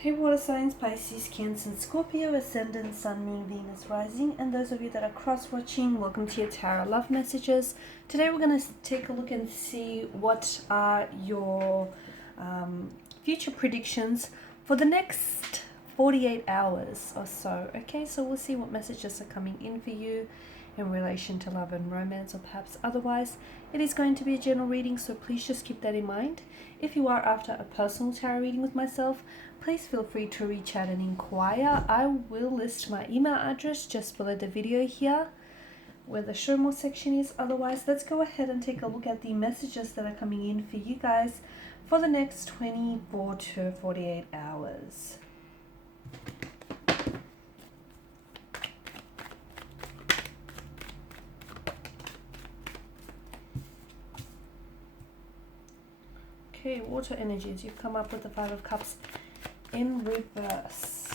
Hey water signs, Pisces, Cancer, and Scorpio, Ascendant, Sun, Moon, Venus, Rising, and those of you that are cross-watching, welcome to your Tarot Love Messages. Today we're going to take a look and see what are your future predictions for the next 48 hours or so. Okay, so we'll see what messages are coming in for you in relation to love and romance, or perhaps otherwise. It is going to be a general reading, so please just keep that in mind. If you are after a personal tarot reading with myself, please feel free to reach out and inquire. I will list my email address just below the video here where the show more section is. Otherwise, let's go ahead and take a look at the messages that are coming in for you guys for the next 24 to 48 hours. Okay, water energies. You've come up with the Five of Cups in reverse.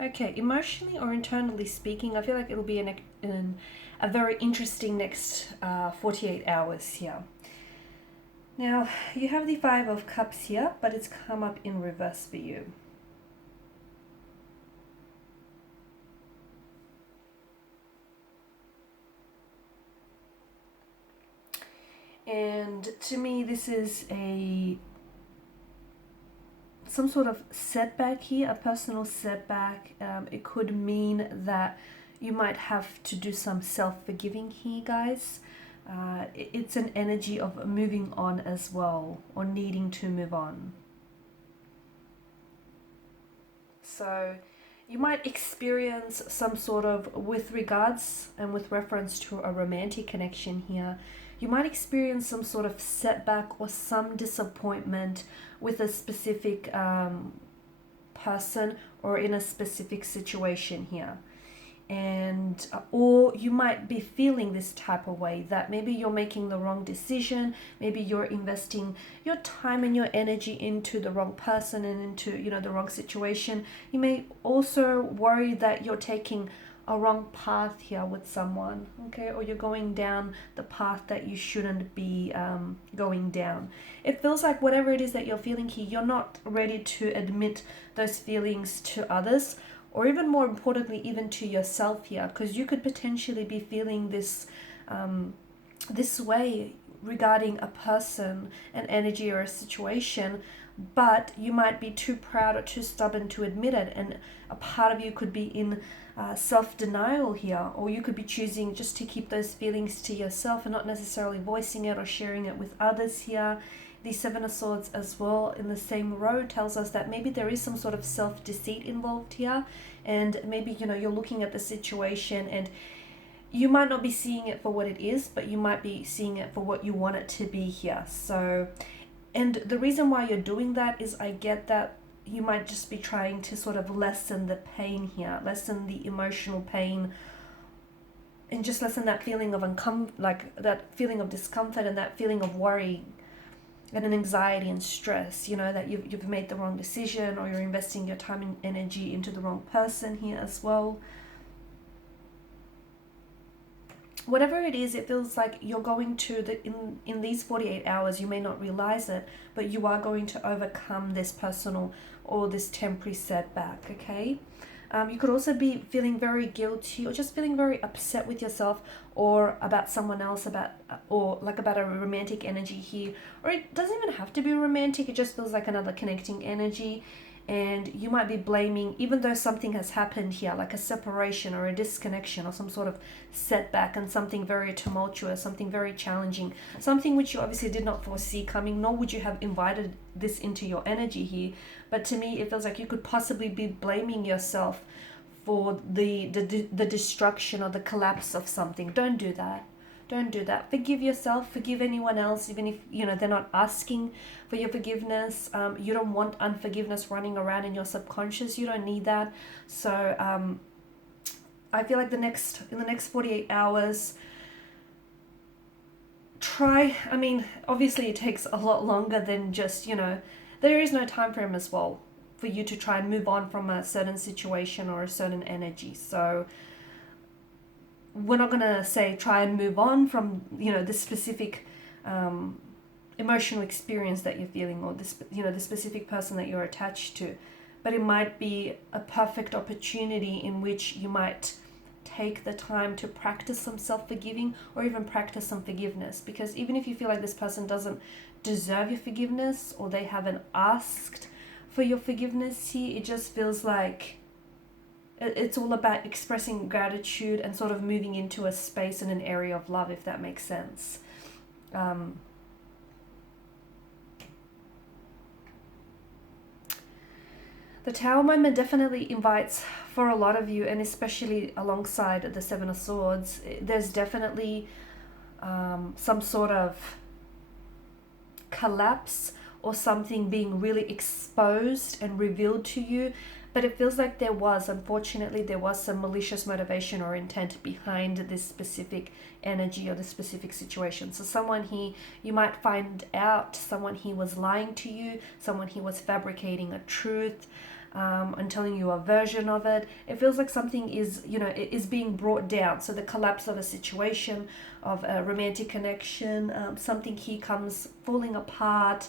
Okay, emotionally or internally speaking, I feel like it'll be a very interesting next 48 hours here. Now, you have the Five of Cups here, but it's come up in reverse for you. And to me, this is some sort of setback here, a personal setback. It could mean that you might have to do some self-forgiving here, guys. It's an energy of moving on as well, or needing to move on. So you might experience some sort of, with regards and with reference to a romantic connection here, you might experience some sort of setback or some disappointment with a specific person or in a specific situation here. And or you might be feeling this type of way, that maybe you're making the wrong decision, maybe you're investing your time and your energy into the wrong person and into, you know, the wrong situation. You may also worry that you're taking a wrong path here with someone, okay, or you're going down the path that you shouldn't be going down. It feels like whatever it is that you're feeling here, you're not ready to admit those feelings to others, or even more importantly, even to yourself here, because you could potentially be feeling this this way regarding a person, an energy, or a situation, but you might be too proud or too stubborn to admit it, and a part of you could be in self-denial here, or you could be choosing just to keep those feelings to yourself and not necessarily voicing it or sharing it with others here. The Seven of Swords as well in the same row tells us that maybe there is some sort of self-deceit involved here, and maybe, you know, you're looking at the situation and you might not be seeing it for what it is, but you might be seeing it for what you want it to be here. So, and the reason why you're doing that is, I get that you might just be trying to sort of lessen the pain here, lessen the emotional pain, and just lessen that feeling of that feeling of discomfort and that feeling of worry and an anxiety and stress, you know, that you've made the wrong decision, or you're investing your time and energy into the wrong person here as well. Whatever it is, it feels like you're going to, in these 48 hours, you may not realize it, but you are going to overcome this personal or this temporary setback, okay? You could also be feeling very guilty, or just feeling very upset with yourself or about someone else, or like about a romantic energy here. Or it doesn't even have to be romantic, it just feels like another connecting energy. And you might be blaming, even though something has happened here, like a separation or a disconnection or some sort of setback, and something very tumultuous, something very challenging, something which you obviously did not foresee coming, nor would you have invited this into your energy here. But to me, it feels like you could possibly be blaming yourself for the destruction or the collapse of something. Don't do that. Don't do that. Forgive yourself, forgive anyone else, even if, they're not asking for your forgiveness. You don't want unforgiveness running around in your subconscious. You don't need that. So I feel like in the next 48 hours, obviously it takes a lot longer than just, there is no time frame as well for you to try and move on from a certain situation or a certain energy. So we're not going to say try and move on from, the specific emotional experience that you're feeling, or this, the specific person that you're attached to. But it might be a perfect opportunity in which you might take the time to practice some self-forgiving, or even practice some forgiveness. Because even if you feel like this person doesn't deserve your forgiveness, or they haven't asked for your forgiveness here, it just feels like it's all about expressing gratitude and sort of moving into a space and an area of love, if that makes sense. The Tower moment definitely invites, for a lot of you, and especially alongside the Seven of Swords, there's definitely some sort of collapse or something being really exposed and revealed to you. But it feels like unfortunately, there was some malicious motivation or intent behind this specific energy or this specific situation. So someone here, you might find out someone here was lying to you, someone here was fabricating a truth, and telling you a version of it. It feels like something is being brought down. So the collapse of a situation, of a romantic connection, something here comes falling apart.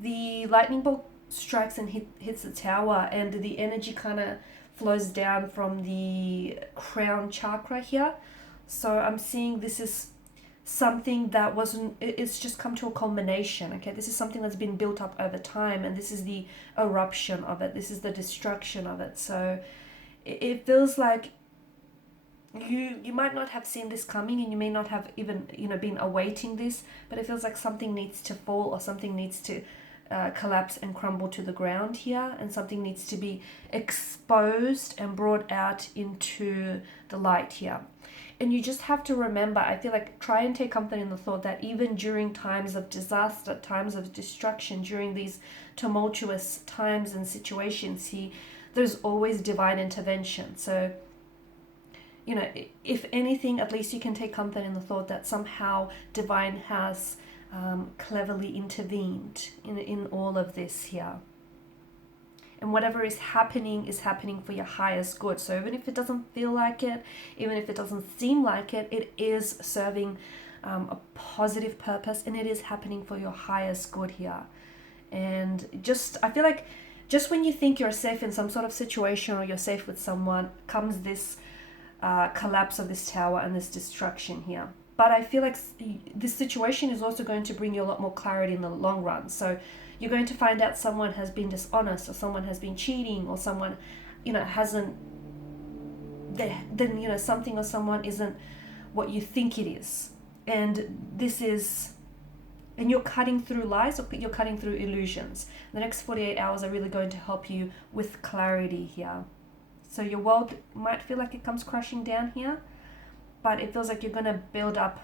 The lightning bolt strikes and hits the tower, and the energy kind of flows down from the crown chakra here. So I'm seeing this is something that it's just come to a culmination. Okay, this is something that's been built up over time, and this is the eruption of it, this is the destruction of it. So it feels like you might not have seen this coming, and you may not have even been awaiting this, but it feels like something needs to fall, or something needs to collapse and crumble to the ground here, and something needs to be exposed and brought out into the light here. And you just have to remember, I feel like, try and take comfort in the thought that even during times of disaster, times of destruction, during these tumultuous times and situations here, there's always divine intervention. So if anything, at least you can take comfort in the thought that somehow divine has cleverly intervened in all of this here. And whatever is happening for your highest good. So even if it doesn't feel like it, even if it doesn't seem like it, it is serving a positive purpose, and it is happening for your highest good here. And I feel like just when you think you're safe in some sort of situation, or you're safe with someone, comes this collapse of this tower and this destruction here. But I feel like this situation is also going to bring you a lot more clarity in the long run. So you're going to find out someone has been dishonest, or someone has been cheating, or someone, hasn't, then, something or someone isn't what you think it is. And you're cutting through lies, or you're cutting through illusions. The next 48 hours are really going to help you with clarity here. So your world might feel like it comes crashing down here, but it feels like you're going to build up,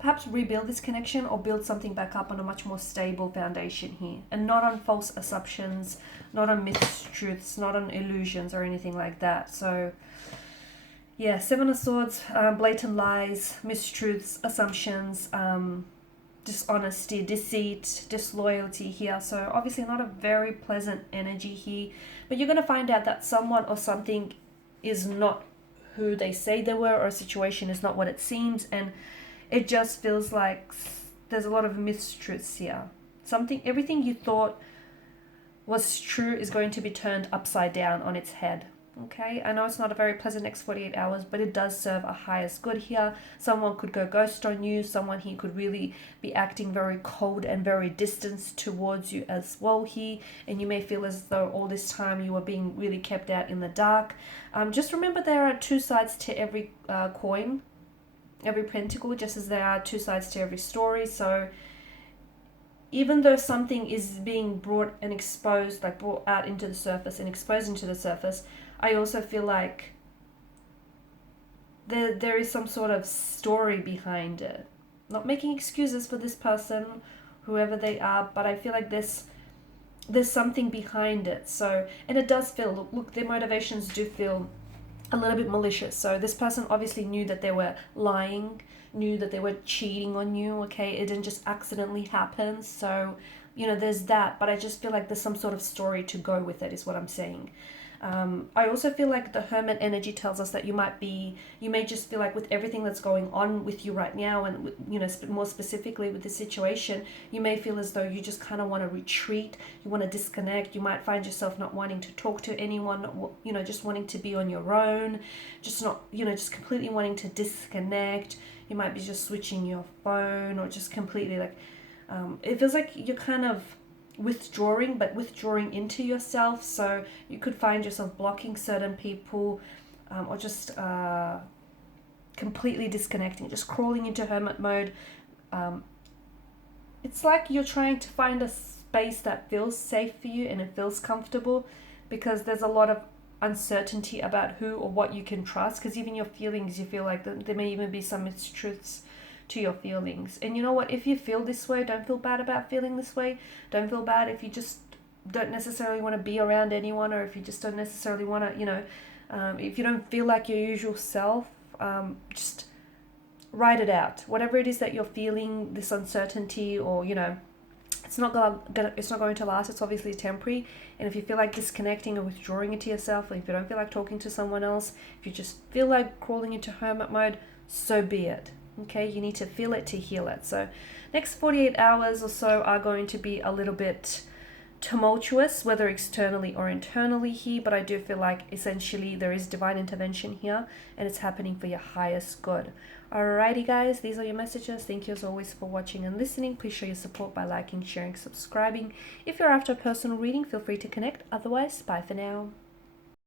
perhaps rebuild this connection, or build something back up on a much more stable foundation here, and not on false assumptions, not on mistruths, not on illusions or anything like that. So yeah, Seven of Swords, blatant lies, mistruths, assumptions, dishonesty, deceit, disloyalty here. So obviously not a very pleasant energy here, but you're going to find out that someone or something is not who they say they were, or a situation is not what it seems, and it just feels like there's a lot of mistruths here. Everything you thought was true is going to be turned upside down on its head. Okay, I know it's not a very pleasant next 48 hours, but it does serve a highest good here. Someone could go ghost on you. Someone here could really be acting very cold and very distant towards you as well here. And you may feel as though all this time you were being really kept out in the dark. Just remember, there are two sides to every coin, every pentacle, just as there are two sides to every story. So even though something is being brought and exposed, like brought out into the surface and exposed into the surface, I also feel like there is some sort of story behind it. Not making excuses for this person, whoever they are, but I feel like there's something behind it. So, and it does feel, look, their motivations do feel a little bit malicious. So this person obviously knew that they were lying, knew that they were cheating on you. Okay, it didn't just accidentally happen. So, there's that, but I just feel like there's some sort of story to go with it, is what I'm saying. I also feel like the Hermit energy tells us that you may just feel like with everything that's going on with you right now, and more specifically with the situation, you may feel as though you just kind of want to retreat, you want to disconnect. You might find yourself not wanting to talk to anyone, just wanting to be on your own, just completely wanting to disconnect. You might be just switching your phone, or just completely like, it feels like you're kind of withdrawing, but withdrawing into yourself. So you could find yourself blocking certain people, or just completely disconnecting, just crawling into hermit mode. It's like you're trying to find a space that feels safe for you and it feels comfortable, because there's a lot of uncertainty about who or what you can trust, because even your feelings, you feel like there may even be some mistruths to your feelings. And you know what, if you feel this way, don't feel bad about feeling this way. Don't feel bad if you just don't necessarily want to be around anyone, or if you just don't necessarily want to, if you don't feel like your usual self, just write it out. Whatever it is that you're feeling, this uncertainty, or it's not going to last. It's obviously temporary. And if you feel like disconnecting or withdrawing into yourself, or if you don't feel like talking to someone else, if you just feel like crawling into hermit mode, so be it. Okay, you need to feel it to heal it. So next 48 hours or so are going to be a little bit tumultuous, whether externally or internally here, but I do feel like essentially there is divine intervention here, and it's happening for your highest good. Alrighty guys, these are your messages. Thank you as always for watching and listening. Please show your support by liking, sharing, subscribing. If you're after a personal reading, feel free to connect. Otherwise, bye for now.